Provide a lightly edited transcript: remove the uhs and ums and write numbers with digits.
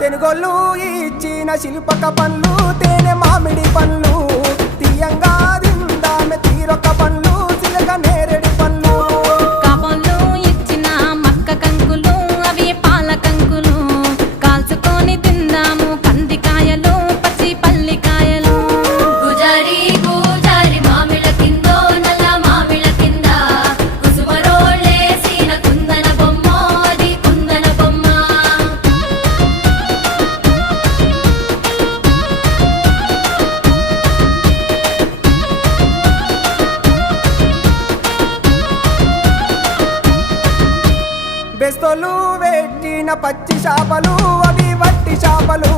తెనుగోళ్ళు ఇచ్చిన శిల్పక పండ్లు తేనె మామిడి పండ్లు తీయంగా తిందామె తీరొక్క పండ్లు చిలక నేరేడు పండ్లు కాపంలో ఇచ్చిన మక్క కంకులు అవి పాల కంకులు కాల్చుకొని తిందాము కందికాయలు పచ్చి పల్లికాయలు గుజారి గుజారి మామిళ్ళ కిందో నల్ల మామిళ్ళ కింద కుసుమరోళ్ళేసిన కుందన బొమ్మ అది కుందన బొమ్మ బెస్తోలు పెట్టిన పచ్చి చేపలు అవి వట్టి చేపలు